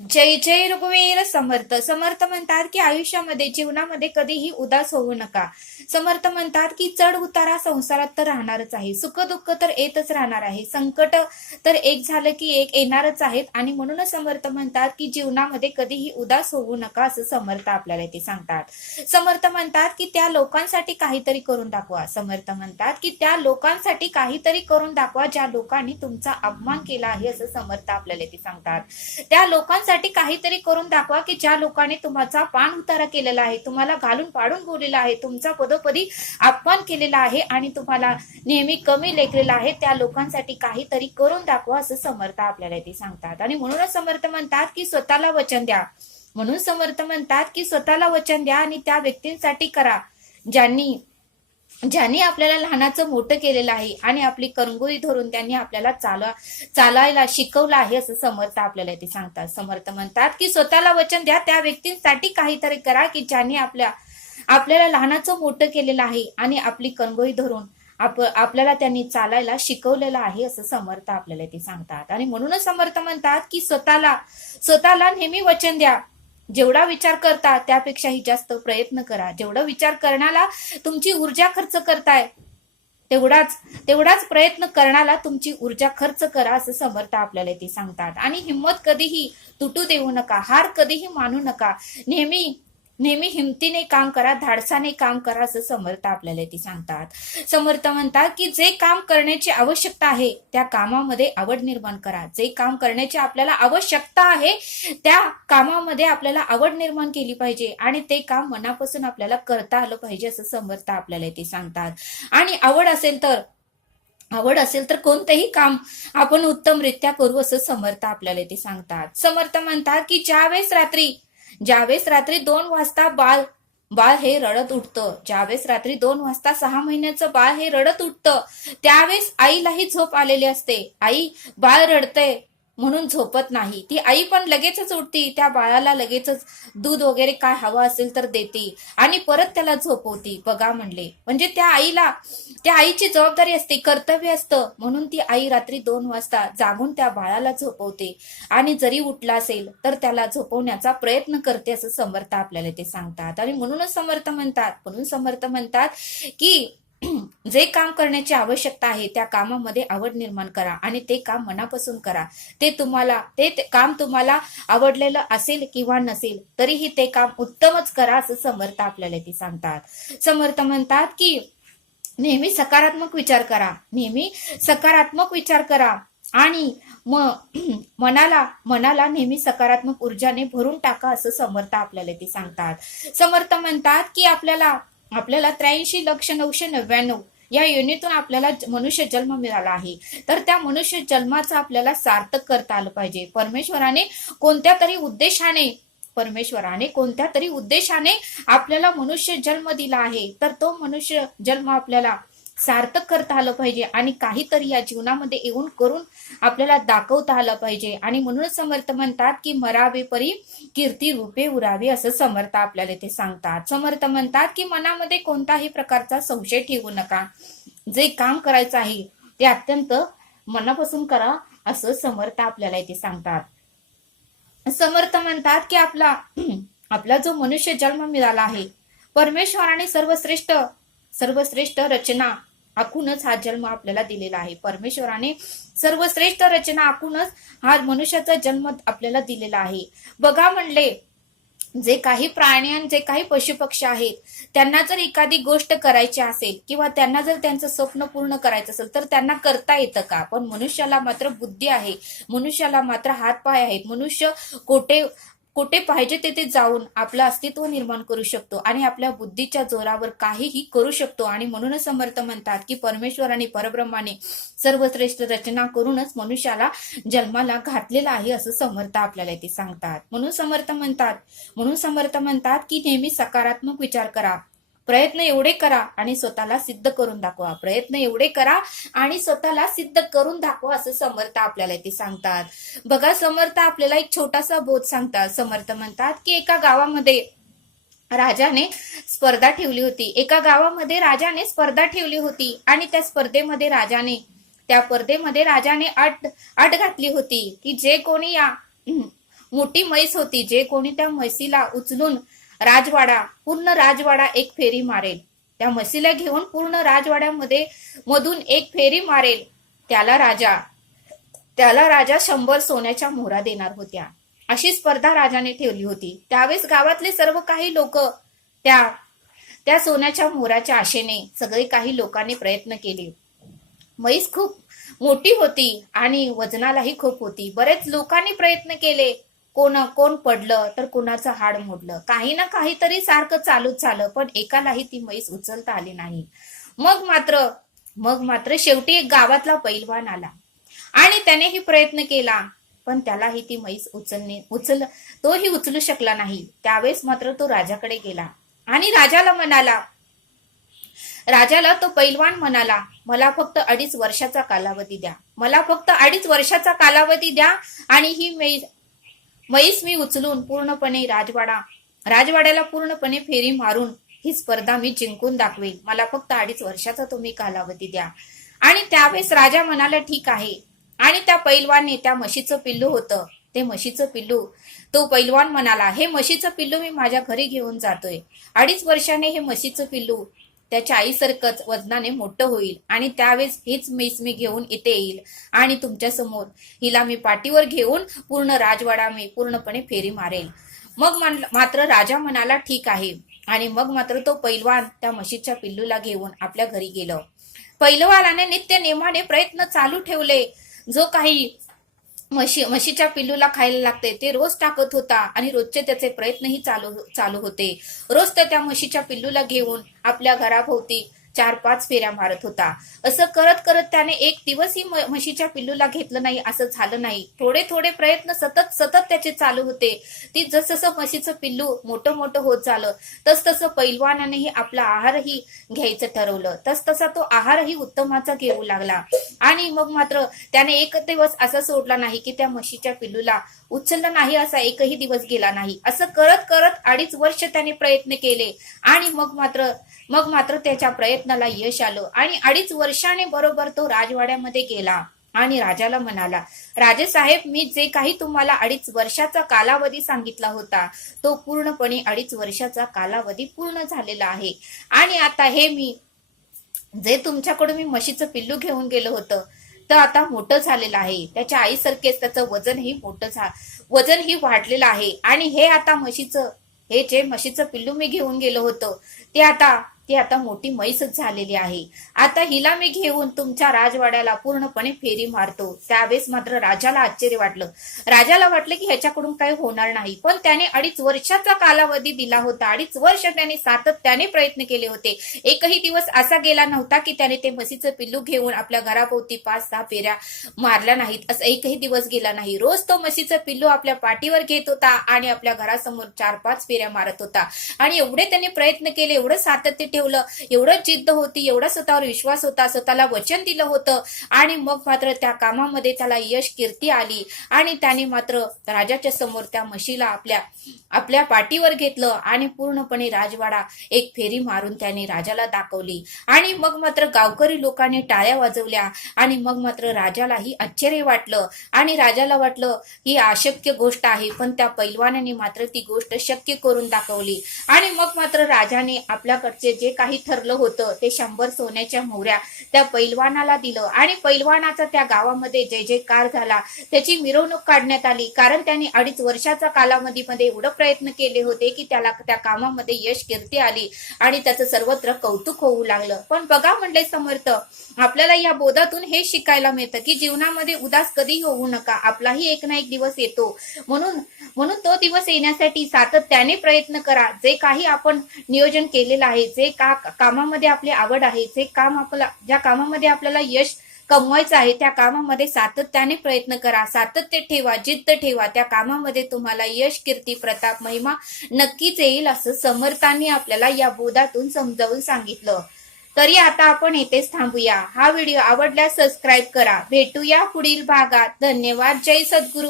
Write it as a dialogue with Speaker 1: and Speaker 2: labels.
Speaker 1: जय जय रघुवीर समर्थ. समर्थ म्हणतात की आयुष्यामध्ये जीवनामध्ये कधीही उदास होऊ नका. समर्थ म्हणतात की चढ उतारा संसारात तर राहणारच आहे. सुख दुःख तर येतच राहणार आहे. संकट तर एक झालं की एक येणारच आहेत. आणि म्हणूनच समर्थ म्हणतात की जीवनामध्ये कधीही उदास होऊ नका असं समर्थ आपल्याला ते सांगतात. समर्थ म्हणतात की त्या लोकांसाठी काहीतरी करून दाखवा. समर्थ म्हणतात की त्या लोकांसाठी काहीतरी करून दाखवा ज्या लोकांनी तुमचा अपमान केला आहे असं समर्थ आपल्याला ते सांगतात. त्या लोकांसाठी काहीतरी करून दाखवा की ज्या लोकांनी तुमचा पान उतारा केलेला आहे तुम्हाला घालून पाडून बोललेला आहे तुमचा पदोपदी अपमान केलेला आहे आणि तुम्हाला नेहमी कमी लेखलेला आहे त्या लोकांसाठी काहीतरी करून दाखवा असं समर्थ आपल्याला ते सांगतात. आणि म्हणूनच समर्थ म्हणतात की स्वतःला वचन द्या. म्हणून समर्थ म्हणतात की स्वतःला वचन द्या आणि त्या व्यक्तींसाठी करा. ज्यांनी ज्यांनी आपल्याला लहानाचं मोठं केलेलं आहे आणि आपली करंगोळी धरून त्यांनी आपल्याला चाला चालायला शिकवलं आहे असं समर्थ आपल्याला ते सांगतात. समर्थ म्हणतात की स्वतःला वचन द्या त्या व्यक्तींसाठी काहीतरी करा की ज्यांनी आपल्या आपल्याला लहानाचं मोठं केलेलं आहे आणि आपली करंगोळी धरून आप आपल्याला त्यांनी चालायला शिकवलेलं आहे असं समर्थ आपल्याला ते सांगतात. आणि म्हणूनच समर्थ म्हणतात की स्वतःला स्वतःला नेहमी वचन द्या. जेवढा विचार करता त्यापेक्षाही जास्त प्रयत्न करा. जेवढा विचार करण्याला तुमची ऊर्जा खर्च करताय तेवढाच तेवढाच प्रयत्न करण्याला तुमची ऊर्जा खर्च करा असं समर्थ आपल्याला ते सांगतात. आणि हिंमत कधीही तुटू देऊ नका हार कधीही मानू नका. नेहमी नेहमी हिमतीने काम करा धाडसाने काम करा असं समर्थ आपल्याला ते सांगतात. समर्थ म्हणतात की जे काम करण्याची आवश्यकता आहे त्या कामामध्ये आवड निर्माण करा. जे काम करण्याची आपल्याला आवश्यकता आहे त्या कामामध्ये आपल्याला आवड निर्माण केली पाहिजे आणि ते काम मनापासून आपल्याला करता आलं पाहिजे असं समर्थ आपल्याला ते सांगतात. आणि आवड असेल तर आवड असेल तर कोणतेही काम आपण उत्तमरित्या करू असं समर्थ आपल्याला ते सांगतात. समर्थ म्हणतात की ज्यावेळेस रात्री ज्यावेळेस रात्री दोन वाजता बाळ बाळ हे रडत उठतं ज्यावेळेस रात्री दोन वाजता सहा महिन्याचं बाळ हे रडत उठतं त्यावेळेस आईलाही झोप आलेली असते. आई बाळ रडतंय म्हणून झोपत नाही. ती आई पण लगेचच उठती. त्या बाळाला लगेचच दूध वगैरे काय हवं असेल तर देते आणि परत त्याला झोपवती. बघा म्हणले. म्हणजे त्या आईला त्या आईची जबाबदारी असते कर्तव्य असतं. म्हणून ती आई रात्री दोन वाजता जागून त्या बाळाला झोपवते. आणि जरी उठला असेल तर त्याला झोपवण्याचा प्रयत्न करते असं समर्थ आपल्याला ते सांगतात. आणि म्हणूनच समर्थ म्हणतात. म्हणून समर्थ म्हणतात की जे काम करण्याची आवश्यकता आहे त्या कामामध्ये आवड निर्माण करा आणि ते काम मनापासून करा. ते तुम्हाला ते ते काम तुम्हाला आवडलेलं असेल किंवा नसेल तरीही ते काम उत्तमच करा असं समर्थ आपल्याला ते सांगतात. समर्थ म्हणतात की नेहमी सकारात्मक विचार करा. नेहमी सकारात्मक विचार करा. आणि म मनाला मनाला नेहमी सकारात्मक ऊर्जाने भरून टाका असं समर्थ आपल्याला ते सांगतात. समर्थ म्हणतात की आपल्याला आपल्याला त्र्याऐंशी लक्ष नऊशे नव्याण्णव या योनीतून आपल्याला मनुष्य जन्म मिळाला आहे. तर त्या मनुष्य जन्माचं आपल्याला सार्थक करता आलं पाहिजे. परमेश्वराने कोणत्या तरी उद्देशाने परमेश्वराने कोणत्या तरी उद्देशाने आपल्याला मनुष्य जन्म दिला आहे तर तो मनुष्य जन्म आपल्याला सार्थक करता आलं पाहिजे आणि काहीतरी या जीवनामध्ये येऊन करून आपल्याला दाखवता आलं पाहिजे. आणि म्हणूनच समर्थ म्हणतात की मरावे परी कीर्ती रूपे उरावे असं समर्थ आपल्याला ते सांगतात. समर्थ म्हणतात की मनामध्ये कोणताही प्रकारचा संशय ठेवू नका. जे काम करायचं आहे ते अत्यंत मनापासून करा असं समर्थ आपल्याला ते सांगतात. समर्थ म्हणतात की आपला आपला जो मनुष्य जन्म मिळाला आहे परमेश्वराने सर्वश्रेष्ठ सर्वश्रेष्ठ रचना आखूनच हा जन्म आपल्याला दिलेला आहे. परमेश्वराने सर्वश्रेष्ठ रचना आखूनच हा मनुष्याचा जन्म आपल्याला दिलेला आहे. बघा म्हणले जे काही प्राणी आणि जे काही पशुपक्षी आहेत त्यांना जर एखादी गोष्ट करायची असेल किंवा त्यांना जर त्यांचं स्वप्न पूर्ण करायचं असेल तर त्यांना करता येतं का? पण मनुष्याला मात्र बुद्धी आहे. मनुष्याला मात्र हातपाय आहेत. मनुष्य कोठे कुठे पाहिजे तेथे जाऊन आपलं अस्तित्व निर्माण करू शकतो आणि आपल्या बुद्धीच्या जोरावर काहीही करू शकतो. आणि म्हणूनच समर्थ म्हणतात की परमेश्वर आणि परब्रह्माने सर्वश्रेष्ठ रचना करूनच मनुष्याला जन्माला घातलेला आहे असं समर्थ आपल्याला येथे सांगतात. म्हणून समर्थ म्हणतात म्हणून समर्थ म्हणतात की नेहमी सकारात्मक विचार करा. प्रयत्न एवढे करा आणि स्वतःला सिद्ध करून दाखवा. प्रयत्न एवढे करा आणि स्वतःला सिद्ध करून दाखवा असं समर्थ आपल्याला ते सांगतात. बघा समर्थ आपल्याला एक छोटासा बोध सांगतात. समर्थ म्हणतात की एका गावामध्ये राजाने स्पर्धा ठेवली होती. एका गावामध्ये राजाने स्पर्धा ठेवली होती आणि त्या स्पर्धेमध्ये राजाने त्या स्पर्धेमध्ये राजाने अट अट घातली होती की जे कोणी या मोठी म्हैस होती जे कोणी त्या म्हैसीला उचलून राजवाडा पूर्ण राजवाडा एक फेरी मारेल. त्या म्हशीला घेऊन पूर्ण राजवाड्यामध्ये मधून एक फेरी मारेल. त्याला राजा त्याला राजा शंभर सोन्याच्या मोहरा देणार होत्या. अशी स्पर्धा राजाने ठेवली होती. त्यावेळेस गावातले सर्व काही लोक त्या त्या सोन्याच्या मोहराच्या आशेने सगळे काही लोकांनी प्रयत्न केले. म्हैस खूप मोठी होती आणि वजनालाही खूप होती. बरेच लोकांनी प्रयत्न केले. कोण कोण पडलं तर कुणाचं हाड मोडलं. काही ना काहीतरी सारखं चालूच झालं पण एकालाही ती म्हैस उचलता आली नाही. मग मात्र मग मात्र शेवटी एक गावातला पैलवान आला. आणि त्यानेही प्रयत्न केला पण त्यालाही ती म्हैस उचलणे उचल तोही उचलू शकला नाही. त्यावेळेस मात्र तो राजाकडे गेला. आणि राजाला म्हणाला राजाला तो पैलवान म्हणाला मला फक्त अडीच वर्षाचा कालावधी द्या. मला फक्त अडीच वर्षाचा कालावधी द्या आणि ही म्हैस मी उचलून पूर्णपणे राजवाडा राजवाड्याला पूर्णपणे फेरी मारून ही स्पर्धा मी जिंकून दाखवेन. मला फक्त अडीच वर्षाचा तुम्ही कालावधी द्या. आणि त्यावेळेस राजा म्हणाला ठीक आहे. आणि त्या पैलवानने त्या म्हशीचं पिल्लू होतं. ते म्हशीचं पिल्लू तो पैलवान म्हणाला हे म्हशीचं पिल्लू मी माझ्या घरी घेऊन जातोय. अडीच वर्षाने हे म्हशीचं पिल्लू त्याच्या आईसारखंच वजनाने मोठं होईल आणि त्यावेळेस हीच मीच मी घेऊन इथे येईल. आणि तुमच्यासमोर हिला मी पाठीवर घेऊन पूर्ण राजवाडा मी पूर्णपणे फेरी मारेल. मग मात्र राजा म्हणाला ठीक आहे. आणि मग मात्र तो पैलवान त्या म्हशीच्या पिल्लूला घेऊन आपल्या घरी गेलं. पैलवानाने नित्य नेमाने प्रयत्न चालू ठेवले. जो काही म्हशी म्हशीच्या पिल्लूला खायला लागते ते रोज टाकत होता आणि रोजचे त्याचे प्रयत्नही चालू चालू होते. रोज तर त्या म्हशीच्या पिल्लूला घेऊन आपल्या घराभोवती चार पाच फेऱ्या मारत होता. असं करत करत त्याने एक दिवसही म्हशीच्या पिल्लूला घेतलं नाही असं झालं नाही. थोडे थोडे प्रयत्न सतत सतत त्याचे चालू होते. ती जसजसं म्हशीचं पिल्लू मोठं मोठं होत झालं तस तसं पैलवानानेही आपला आहारही घ्यायचं ठरवलं. तस तसा तो आहारही उत्तमाचा घेऊ लागला. आणि मग मात्र त्याने एक दिवस असा सोडला नाही की त्या म्हशीच्या पिल्लूला उचललं नाही असा एकही दिवस गेला नाही. असं करत करत अडीच वर्ष त्याने प्रयत्न केले. आणि मग मात्र मग मात्र त्याच्या प्रयत्नाला यश आलं. आणि अडीच वर्षाने बरोबर तो राजवाड्यामध्ये गेला आणि राजाला म्हणाला राजेसाहेब मी जे काही तुम्हाला अडीच वर्षाचा कालावधी सांगितला होता तो पूर्णपणे अडीच वर्षाचा कालावधी पूर्ण झालेला आहे. आणि आता हे मी जे तुमच्याकडून मी म्हशीचं पिल्लू घेऊन गेलो होतं तर आता मोठं झालेलं आहे. त्याच्या आईसारखेच त्याचं वजनही मोठं झा वजनही वाढलेलं आहे. आणि हे आता म्हशीचं हे जे म्हशीचं पिल्लू मी घेऊन गेलो होतं ते आता ती आता मोठी म्हैसच झालेली आहे. आता हिला मी घेऊन तुमच्या राजवाड्याला पूर्णपणे फेरी मारतो. त्यावेळेस मात्र राजाला आश्चर्य वाटलं. राजाला वाटलं की ह्याच्याकडून काही होणार नाही. पण त्याने अडीच वर्षाचा कालावधी दिला होता. अडीच वर्ष त्याने सातत्याने प्रयत्न केले होते. एकही दिवस असा गेला नव्हता की त्याने ते म्हशीचं पिल्लू घेऊन आपल्या घराभोवती पाच सहा फेऱ्या मारल्या नाहीत. असं एकही दिवस गेला नाही. रोज तो म्हशीचं पिल्लू आपल्या पाठीवर घेत होता आणि आपल्या घरासमोर चार पाच फेऱ्या मारत होता. आणि एवढे त्याने प्रयत्न केले एवढं सातत्य ठेवलं एवढं जिद्द होती एवढा स्वतःवर विश्वास होता स्वतःला वचन दिलं होतं. आणि मग मात्र त्या कामामध्ये त्याला यश कीर्ती आली. आणि त्याने मात्र राजाच्या समोर त्या म्हशीला आपल्या आपल्या पाठीवर घेतलं आणि पूर्णपणे राजवाडा एक फेरी मारून त्याने राजाला दाखवली. आणि मग मात्र गावकरी लोकांनी टाळ्या वाजवल्या आणि मग मात्र राजालाही आश्चर्य वाटलं. आणि राजाला वाटलं ही अशक्य गोष्ट आहे पण त्या पैलवानाने मात्र ती गोष्ट शक्य करून दाखवली. आणि मग मात्र राजाने आपल्याकडचे जे काही ठरलं होतं ते शंभर सोन्याच्या मोहऱ्या त्या पैलवानाला दिलं. आणि पैलवानाचा त्या गावामध्ये जय जयकार झाला. त्याची मिरवणूक काढण्यात आली. कारण त्याने अडीच वर्षाचा कालावधीमध्ये एवढं प्रयत्न केले होते की त्याला त्या कामामध्ये यश कीर्ती आली आणि त्याचं सर्वत्र कौतुक होऊ लागलं. पण बघा म्हणले समर्थ आपल्याला या बोधातून हे शिकायला मिळतं की जीवनामध्ये उदास कधी होऊ नका. आपलाही एक ना एक दिवस येतो. म्हणून म्हणून तो दिवस येण्यासाठी सातत्याने प्रयत्न करा. जे काही आपण नियोजन केलेलं आहे जे जे का कामामध्ये आपली आवड आहे जे काम आपला ज्या कामामध्ये आपल्याला यश कमवायचं आहे त्या कामामध्ये सातत्याने प्रयत्न करा सातत्य ठेवा जिद्द ठेवा त्या कामामध्ये तुम्हाला यश कीर्ती प्रताप महिमा नक्कीच येईल असं समर्थांनी आपल्याला या बोधातून समजावून सांगितलं. तरी आता आपण येथेच थांबूया. हा व्हिडिओ आवडल्यास सबस्क्राईब करा. भेटूया पुढील भागात. धन्यवाद. जय सद्गुरू.